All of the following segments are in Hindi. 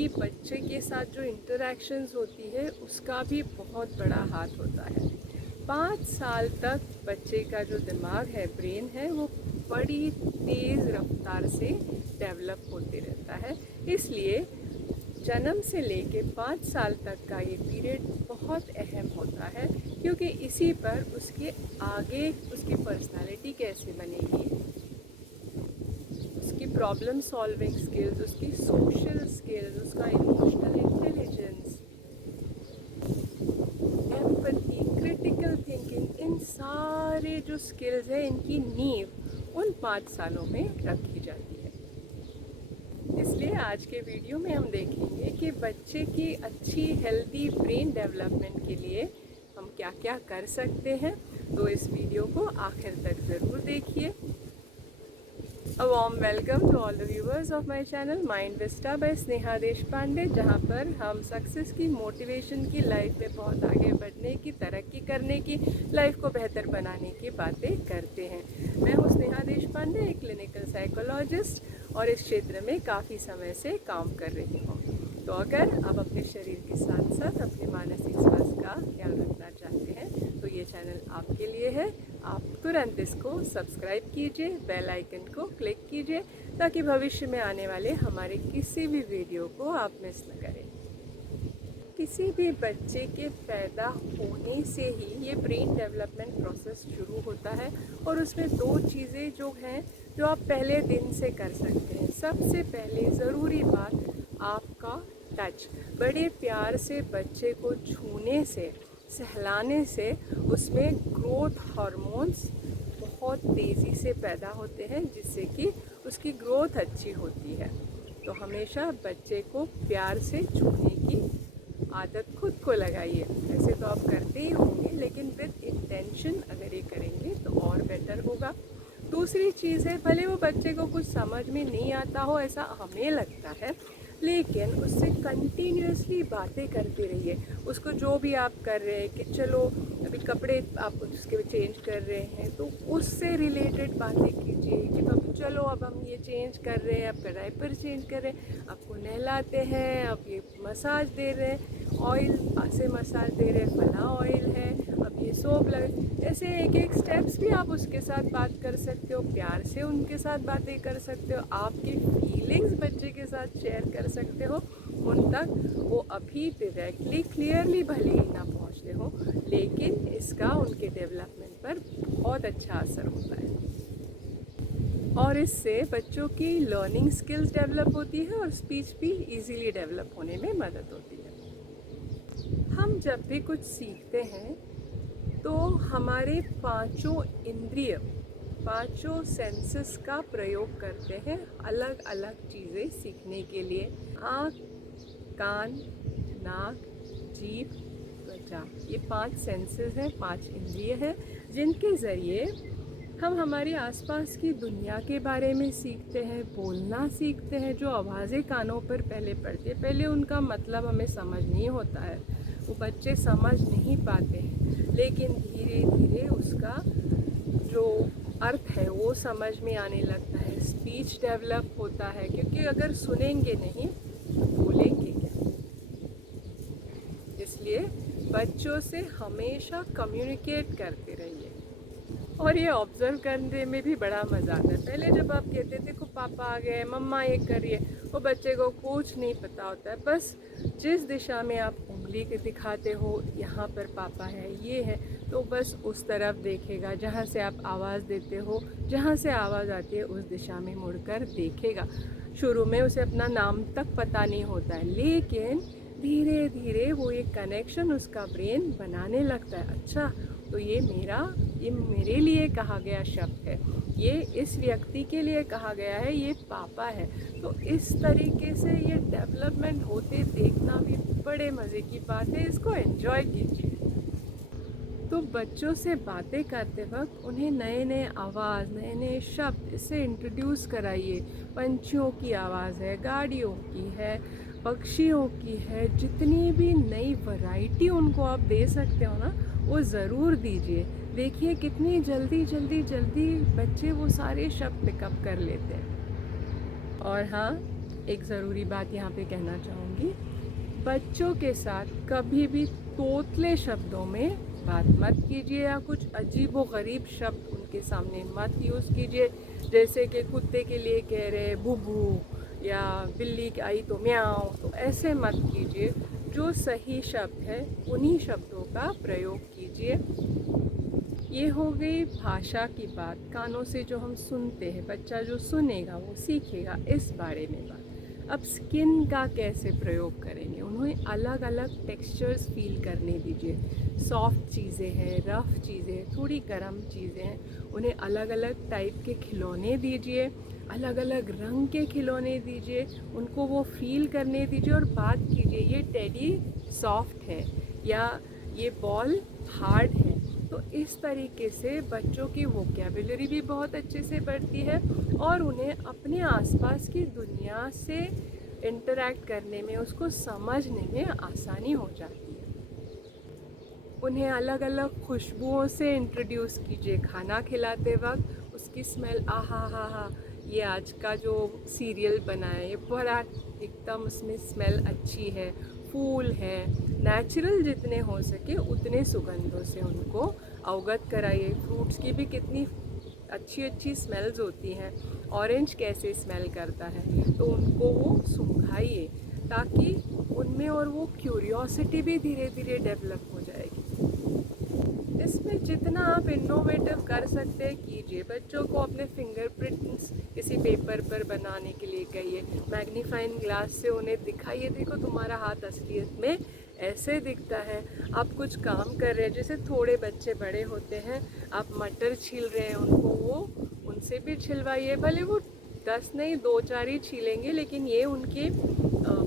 कि बच्चे के साथ जो इंटरेक्शंस होती है उसका भी बहुत बड़ा हाथ होता है। 5 साल तक बच्चे का जो दिमाग है, ब्रेन है, वो बड़ी तेज़ रफ्तार से डेवलप होते रहता है। इसलिए जन्म से लेके 5 साल तक का ये पीरियड बहुत अहम होता है, क्योंकि इसी पर उसके आगे उसकी पर्सनालिटी कैसे बनेगी, उसकी प्रॉब्लम सॉल्विंग स्किल्स, उसकी सोशल स्किल्स, उसका emotional intelligence, empathy, critical thinking, इन सारे जो स्किल्स हैं इनकी नींव उन 5 सालों में रखी जाती है। इसलिए आज के वीडियो में हम देखेंगे कि बच्चे की अच्छी हेल्दी ब्रेन डेवलपमेंट के लिए हम क्या क्या कर सकते हैं। तो इस वीडियो को आखिर तक ज़रूर देखिए। A warm welcome to all the viewers of my channel Mind Vista by Sneha Deshpande, जहाँ पर हम सक्सेस की, मोटिवेशन की, लाइफ में बहुत आगे बढ़ने की, तरक्की करने की, लाइफ को बेहतर बनाने की बातें करते हैं। मैं हूँ स्नेहा देशपांडे, एक क्लिनिकल साइकोलॉजिस्ट, और इस क्षेत्र में काफ़ी समय से काम कर रही हूँ। तो अगर आप अपने शरीर के साथ साथ अपने मानसिक स्वास्थ्य का ख्याल रखना चाहते हैं तो ये चैनल आपके लिए है। आप तुरंत इसको सब्सक्राइब कीजिए, बेल आइकन को क्लिक कीजिए, ताकि भविष्य में आने वाले हमारे किसी भी वीडियो को आप मिस न करें। किसी भी बच्चे के पैदा होने से ही ये ब्रेन डेवलपमेंट प्रोसेस शुरू होता है, और उसमें 2 चीज़ें जो हैं जो आप पहले दिन से कर सकते हैं। सबसे पहले ज़रूरी बात आपका टच। बड़े प्यार से बच्चे को छूने से, सहलाने से उसमें ग्रोथ हार्मोन्स बहुत तेज़ी से पैदा होते हैं, जिससे कि उसकी ग्रोथ अच्छी होती है। तो हमेशा बच्चे को प्यार से छूने की आदत खुद को लगाइए। वैसे तो आप करते ही होंगे, लेकिन विद इंटेंशन अगर ये करेंगे तो और बेटर होगा। दूसरी चीज़ है, भले वो बच्चे को कुछ समझ में नहीं आता हो, ऐसा हमें लगता है, लेकिन उससे कंटिन्यूसली बातें करते रहिए। उसको जो भी आप कर रहे हैं, कि चलो अभी कपड़े आप उसके चेंज कर रहे हैं तो उससे रिलेटेड बातें कीजिए, कि अब चलो अब हम ये चेंज कर रहे हैं, आपका डायपर चेंज कर रहे हैं, आपको नहलाते हैं, आप ये मसाज दे रहे हैं, ऑयल से मसाज दे रहे हैं, फला ऑयल है, अब ये सोप लगे। ऐसे एक एक स्टेप्स भी आप उसके साथ बात कर सकते हो, प्यार से उनके साथ बातें कर सकते हो, आपकी फीलिंग्स बच्चे के साथ शेयर कर सकते हो उन तक। वो अभी डायरेक्टली क्लियरली भले ही ना पहुँचते हो, लेकिन इसका उनके डेवलपमेंट पर बहुत अच्छा असर होता है, और इससे बच्चों की लर्निंग स्किल्स डेवलप होती है और स्पीच भी इजीली डेवलप होने में मदद होती है। हम जब भी कुछ सीखते हैं तो हमारे पांचों इंद्रिय, पांचों सेंसेस का प्रयोग करते हैं अलग अलग चीज़ें सीखने के लिए। आँख, कान, नाक, जीभ, त्वचा, ये 5 सेंसेस हैं, 5 इंद्रिय हैं, जिनके ज़रिए हम हमारे आसपास की दुनिया के बारे में सीखते हैं, बोलना सीखते हैं। जो आवाज़ें कानों पर पहले पड़ती है, पहले उनका मतलब हमें समझ नहीं होता है, वो बच्चे समझ नहीं पाते हैं, लेकिन धीरे धीरे उसका जो अर्थ है वो समझ में आने लगता है। स्पीच डेवलप होता है, क्योंकि अगर सुनेंगे नहीं तो बोलेंगे क्या। इसलिए बच्चों से हमेशा कम्युनिकेट करते रहिए, और ये ऑब्ज़र्व करने में भी बड़ा मज़ा आता है। पहले जब आप कहते थे को पापा आ गए, मम्मा ये करिए, वो बच्चे को कुछ नहीं पता होता है, बस जिस दिशा में आप उंगली के दिखाते हो, यहाँ पर पापा है, ये है, तो बस उस तरफ देखेगा। जहाँ से आप आवाज़ देते हो, जहाँ से आवाज़ आती है उस दिशा में मुड़कर देखेगा। शुरू में उसे अपना नाम तक पता नहीं होता है, लेकिन धीरे धीरे वो एक कनेक्शन उसका ब्रेन बनाने लगता है। अच्छा, तो ये मेरे लिए कहा गया शब्द है, ये इस व्यक्ति के लिए कहा गया है, ये पापा है। तो इस तरीके से ये डेवलपमेंट होते देखना भी बड़े मज़े की बात है, इसको एंजॉय कीजिए। तो बच्चों से बातें करते वक्त उन्हें नए नए आवाज़, नए नए शब्द इससे इंट्रोड्यूस कराइए। पंछियों की आवाज़ है, गाड़ियों की है, पक्षियों की है, जितनी भी नई वैरायटी उनको आप दे सकते हो ना, वो ज़रूर दीजिए। देखिए कितनी जल्दी बच्चे वो सारे शब्द पिकअप कर लेते हैं। और हाँ, एक ज़रूरी बात यहाँ पे कहना चाहूँगी, बच्चों के साथ कभी भी तोतले शब्दों में बात मत कीजिए या कुछ अजीब व गरीब शब्द उनके सामने मत यूज़ कीजिए, जैसे कि कुत्ते के लिए कह रहे बुबू या बिल्ली आई तो म्याऊं, तो ऐसे मत कीजिए। जो सही शब्द है उन्हीं शब्दों का प्रयोग कीजिए। ये हो गई भाषा की बात, कानों से जो हम सुनते हैं, बच्चा जो सुनेगा वो सीखेगा, इस बारे में बात। अब स्किन का कैसे प्रयोग करेंगे, उन्हें अलग अलग टेक्सचर्स फील करने दीजिए। सॉफ्ट चीज़ें हैं, रफ़ चीज़ें हैं, थोड़ी गर्म चीज़ें हैं, उन्हें अलग अलग टाइप के खिलौने दीजिए, अलग अलग रंग के खिलौने दीजिए, उनको वो फील करने दीजिए और बात कीजिए ये टेडी सॉफ्ट है या ये बॉल हार्ड है। तो इस तरीके से बच्चों की वोकैबुलरी भी बहुत अच्छे से बढ़ती है और उन्हें अपने आसपास की दुनिया से इंटरैक्ट करने में, उसको समझने में आसानी हो जाती है। उन्हें अलग अलग खुशबुओं से इंट्रोड्यूस कीजिए खाना खिलाते वक्त, उसकी स्मेल, आहा हा हा, ये आज का जो सीरियल बना है ये बड़ा एकदम उसमें स्मेल अच्छी है, फूल है, नेचुरल जितने हो सके उतने सुगंधों से उनको अवगत कराइए। फ्रूट्स की भी कितनी अच्छी अच्छी स्मेल्स होती हैं, ऑरेंज कैसे स्मेल करता है, तो उनको वो सुंघाइए ताकि उनमें और वो क्यूरियोसिटी भी धीरे धीरे डेवलप हो जाएगी। इसमें जितना आप इनोवेटिव कर सकते हैं कीजिए। बच्चों को अपने फिंगरप्रिंट्स किसी पेपर पर बनाने के लिए कहिए, मैग्नीफाइंग ग्लास से उन्हें दिखाइए, देखो तुम्हारा हाथ असलियत में ऐसे दिखता है। आप कुछ काम कर रहे हैं, जैसे थोड़े बच्चे बड़े होते हैं, आप मटर छील रहे हैं, उनको वो उनसे भी छिलवाइए, भले वो 10 नहीं 2-4 ही छीलेंगे, लेकिन ये उनके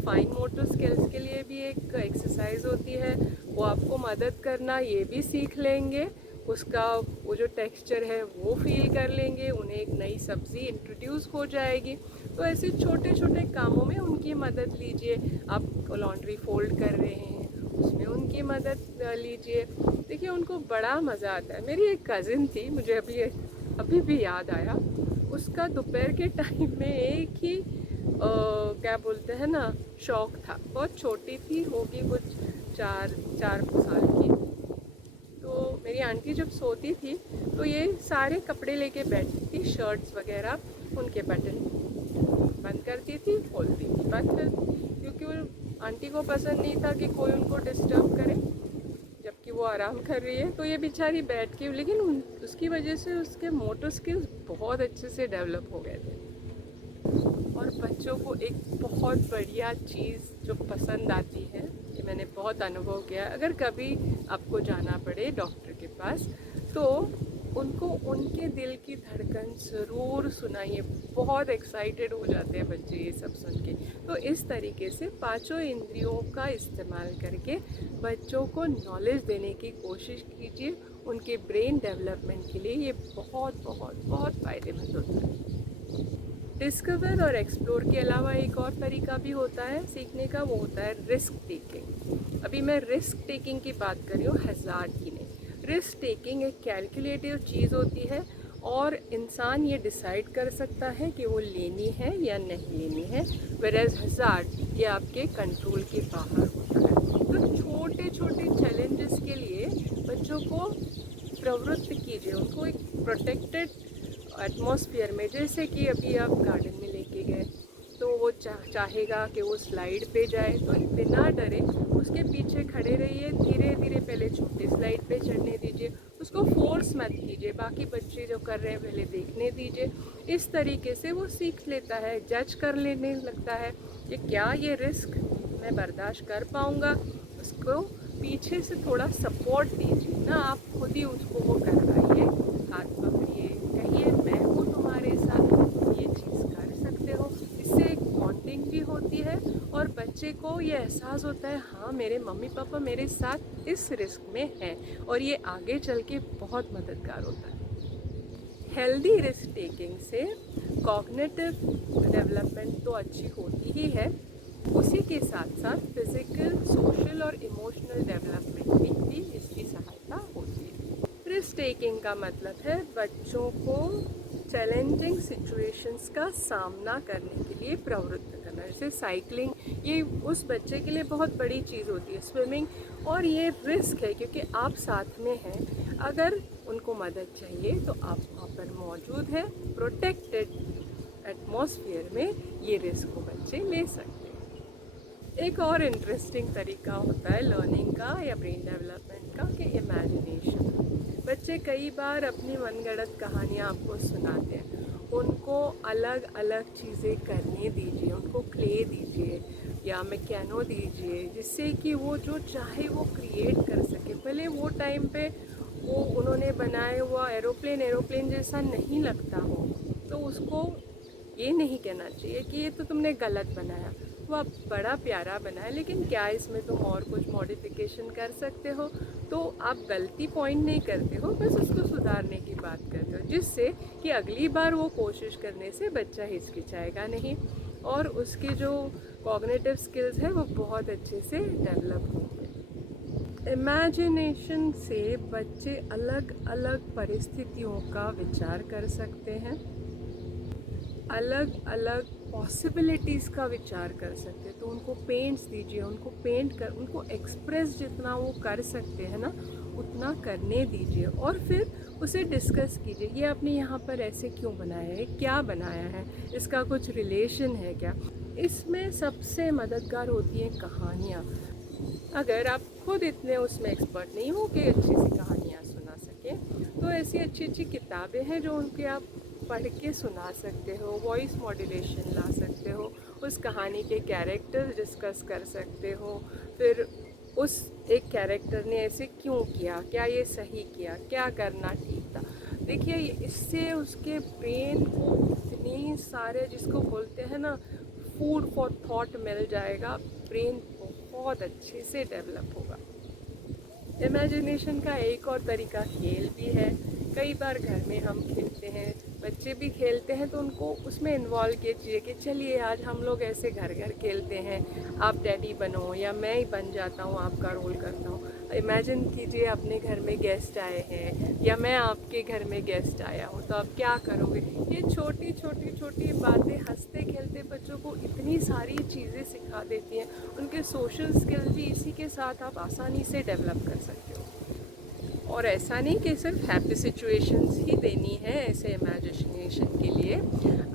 फाइन मोटर स्किल्स के लिए भी एक एक्सरसाइज होती है। वो आपको मदद करना ये भी सीख लेंगे, उसका वो जो टेक्सचर है वो फील कर लेंगे, उन्हें एक नई सब्ज़ी इंट्रोड्यूस हो जाएगी। तो ऐसे छोटे छोटे कामों में उनकी मदद लीजिए। आप लॉन्ड्री फोल्ड कर रहे हैं, उसमें उनकी मदद लीजिए। देखिए उनको बड़ा मज़ा आता है। मेरी एक कज़िन थी, मुझे अभी भी याद आया, उसका दोपहर के टाइम में एक ही क्या बोलते हैं ना, शौक था। बहुत छोटी थी, होगी कुछ 4 साल की। तो मेरी आंटी जब सोती थी तो ये सारे कपड़े लेके बैठती थी, शर्ट्स वगैरह, उनके बटन बंद करती थी, खोलती थी, बंद करती थी, क्योंकि वो आंटी को पसंद नहीं था कि कोई उनको डिस्टर्ब करे जबकि वो आराम कर रही है। तो ये बेचारी बैठ के, लेकिन उसकी वजह से उसके मोटर स्किल्स बहुत अच्छे से डेवलप हो गए थे। और बच्चों को एक बहुत बढ़िया चीज़ जो पसंद आती है, ये मैंने बहुत अनुभव किया, अगर कभी आपको जाना पड़े डॉक्टर के पास तो उनको उनके दिल की धड़कन ज़रूर सुनाइए। बहुत एक्साइटेड हो जाते हैं बच्चे ये सब सुन के। तो इस तरीके से पांचों इंद्रियों का इस्तेमाल करके बच्चों को नॉलेज देने की कोशिश कीजिए। उनके ब्रेन डेवलपमेंट के लिए ये बहुत बहुत बहुत फ़ायदेमंद होता है। डिस्कवर और एक्सप्लोर के अलावा एक और तरीका भी होता है सीखने का, वो होता है रिस्क टेकिंग। अभी मैं रिस्क टेकिंग की बात कर रही हूँ, हज़ार्ड की नहीं। रिस्क टेकिंग एक कैलकुलेटिव चीज़ होती है और इंसान ये डिसाइड कर सकता है कि वो लेनी है या नहीं लेनी है, वेयरएज़ हज़ार्ड ये आपके कंट्रोल के बाहर होता है। तो छोटे छोटे चैलेंजेस के लिए बच्चों को प्रवृत्त कीजिए, उनको एक प्रोटेक्टेड एटमॉस्फेयर में, जैसे कि अभी आप गार्डन में लेके गए तो वो चाहेगा कि वो स्लाइड पे जाए, तो बिना डरे उसके पीछे खड़े रहिए, धीरे धीरे पहले छोटे स्लाइड पे चढ़ने दीजिए, उसको फोर्स मत कीजिए, बाकी बच्चे जो कर रहे हैं पहले देखने दीजिए। इस तरीके से वो सीख लेता है, जज कर लेने लगता है कि क्या ये रिस्क मैं बर्दाश्त कर पाऊँगा। उसको पीछे से थोड़ा सपोर्ट दीजिए ना, आप खुद ही उसको वो करवाइए, हाथ पकड़िए, कहिए मैं हूँ तुम्हारे साथ, ये चीज़ कर सकते हो। इससे एक बॉन्डिंग भी होती है और बच्चे को ये एहसास होता है हाँ मेरे मम्मी पापा मेरे साथ इस रिस्क में हैं, और ये आगे चल के बहुत मददगार होता है। हेल्दी रिस्क टेकिंग से कॉग्निटिव डेवलपमेंट तो अच्छी होती ही है, उसी के साथ साथ फिज़िकल, सोशल और इमोशनल डेवलपमेंट में भी इसकी सहायता होती है। रिस्क टेकिंग का मतलब है बच्चों को चैलेंजिंग सिचुएशंस का सामना करने के लिए प्रवृत्त करना। जैसे साइकिलिंग, ये उस बच्चे के लिए बहुत बड़ी चीज़ होती है, स्विमिंग, और ये रिस्क है क्योंकि आप साथ में हैं। अगर उनको मदद चाहिए तो आप वहाँ पर मौजूद हैं। प्रोटेक्टेड एटमॉस्फेयर में ये रिस्क वो बच्चे ले सकते हैं। एक और इंटरेस्टिंग तरीका होता है लर्निंग का या ब्रेन डेवलपमेंट का कि इमेजिनेशन। बच्चे कई बार अपनी मनगढ़ंत कहानियाँ आपको सुनाते हैं। उनको अलग अलग चीज़ें करने दीजिए, उनको क्ले दीजिए या मैकेनो दीजिए, जिससे कि वो जो चाहे वो क्रिएट कर सके। भले वो टाइम पे वो उन्होंने बनाया हुआ एरोप्लेन जैसा नहीं लगता हो, तो उसको ये नहीं कहना चाहिए कि ये तो तुमने गलत बनाया, वो आप बड़ा प्यारा बनाया, लेकिन क्या इसमें तुम और कुछ मॉडिफिकेशन कर सकते हो। तो आप गलती पॉइंट नहीं करते हो, बस उसको सुधारने की बात करते हो, जिससे कि अगली बार वो कोशिश करने से बच्चा हिचकिचाएगा नहीं और उसकी जो कॉग्निटिव स्किल्स है वो बहुत अच्छे से डेवलप होंगे। इमेजिनेशन से बच्चे अलग अलग परिस्थितियों का विचार कर सकते हैं, अलग अलग पॉसिबिलिटीज़ का विचार कर सकते हैं। तो उनको पेंट्स दीजिए, उनको पेंट कर, उनको एक्सप्रेस जितना वो कर सकते हैं ना उतना करने दीजिए, और फिर उसे डिस्कस कीजिए, ये आपने यहाँ पर ऐसे क्यों बनाया है, क्या बनाया है, इसका कुछ रिलेशन है क्या। इसमें सबसे मददगार होती हैं कहानियाँ। अगर आप खुद इतने उसमें एक्सपर्ट नहीं हो कि अच्छी सी कहानियाँ सुना सकें, तो ऐसी अच्छी अच्छी किताबें हैं जो उनके आप पढ़ के सुना सकते हो, वॉइस मॉड्यूलेशन ला सकते हो, उस कहानी के कैरेक्टर्स डिस्कस कर सकते हो, फिर उस एक कैरेक्टर ने ऐसे क्यों किया, क्या ये सही किया, क्या करना ठीक था। देखिए इससे उसके ब्रेन को इतनी सारे, जिसको बोलते हैं ना फूड फॉर थॉट, मिल जाएगा। ब्रेन बहुत अच्छे से डेवलप होगा। इमेजिनेशन का एक और तरीका खेल भी है। कई बार घर में हम खेलते हैं, बच्चे भी खेलते हैं, तो उनको उसमें इन्वॉल्व कीजिए कि चलिए आज हम लोग ऐसे घर घर खेलते हैं, आप डैडी बनो या मैं ही बन जाता हूँ, आपका रोल करता हूँ। इमेजिन कीजिए अपने घर में गेस्ट आए हैं या मैं आपके घर में गेस्ट आया हूँ, तो आप क्या करोगे। ये छोटी छोटी छोटी बातें हंसते खेलते बच्चों को इतनी सारी चीज़ें सिखा देती हैं। उनके सोशल स्किल्स भी इसी के साथ आप आसानी से डेवलप कर सकते हो। और ऐसा नहीं कि सिर्फ हैप्पी सिचुएशंस ही देनी है ऐसे इमेजिनेशन के लिए,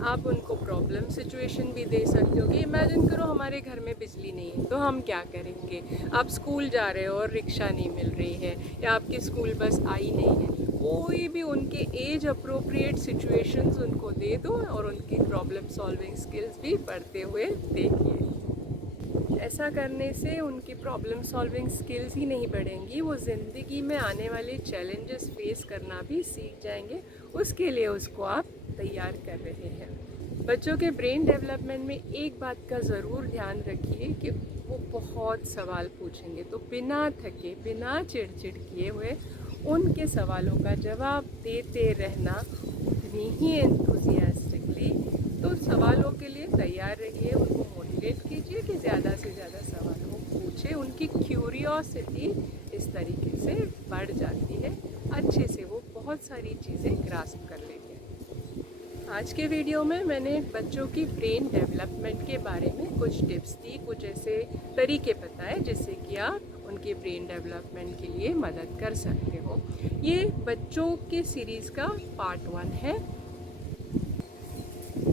आप उनको प्रॉब्लम सिचुएशन भी दे सकते हो कि इमेजिन करो हमारे घर में बिजली नहीं है तो हम क्या करेंगे। आप स्कूल जा रहे हो और रिक्शा नहीं मिल रही है या आपकी स्कूल बस आई नहीं है, कोई भी उनके एज अप्रोप्रिएट सिचुएशंस उनको दे दो और उनकी प्रॉब्लम सॉल्विंग स्किल्स भी बढ़ते हुए देखिए। ऐसा करने से उनकी प्रॉब्लम सॉल्विंग स्किल्स ही नहीं बढ़ेंगी, वो ज़िंदगी में आने वाले चैलेंजेस फेस करना भी सीख जाएंगे। उसके लिए उसको आप तैयार कर रहे हैं। बच्चों के ब्रेन डेवलपमेंट में एक बात का ज़रूर ध्यान रखिए कि वो बहुत सवाल पूछेंगे, तो बिना थके, बिना चिड़चिड़ किए हुए उनके सवालों का जवाब देते रहना, उतनी ही एंथुजियास्टिकली। तो सवालों के लिए तैयार रहिए, उनको मोटिवेट कीजिए कि ज़्यादा से ज़्यादा सवाल वो पूछे। उनकी क्यूरियोसिटी इस तरीके से बढ़ जाती है, अच्छे से वो बहुत सारी चीज़ें ग्रास्प कर लेते हैं। आज के वीडियो में मैंने बच्चों की ब्रेन डेवलपमेंट के बारे में कुछ टिप्स दी, कुछ ऐसे तरीके बताए जिससे कि आप उनके ब्रेन डेवलपमेंट के लिए मदद कर सकते हो। ये बच्चों के सीरीज़ का पार्ट 1 है।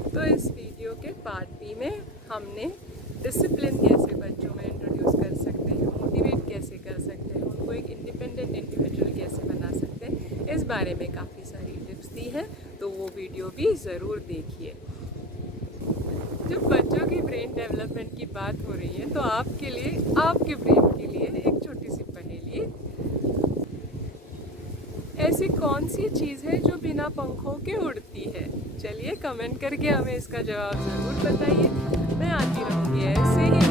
तो इस वीडियो के पार्ट बी में हमने डिसिप्लिन कैसे बच्चों में इंट्रोड्यूस कर सकते हैं, मोटिवेट कैसे कर सकते हैं, उनको एक इंडिपेंडेंट इंडिविजुअल कैसे बना सकते हैं, इस बारे में काफ़ी सारी टिप्स दी हैं, तो वो वीडियो भी ज़रूर देखिए। जब बच्चों की ब्रेन डेवलपमेंट की बात हो रही है तो आपके लिए, आपके ब्रेन के लिए एक छोटी सी पहेली। ऐसी कौन सी चीज़ है जो बिना पंखों के उड़ती है? चलिए कमेंट करके हमें इसका जवाब ज़रूर बताइए। मैं आती रहूँगी ऐसे ही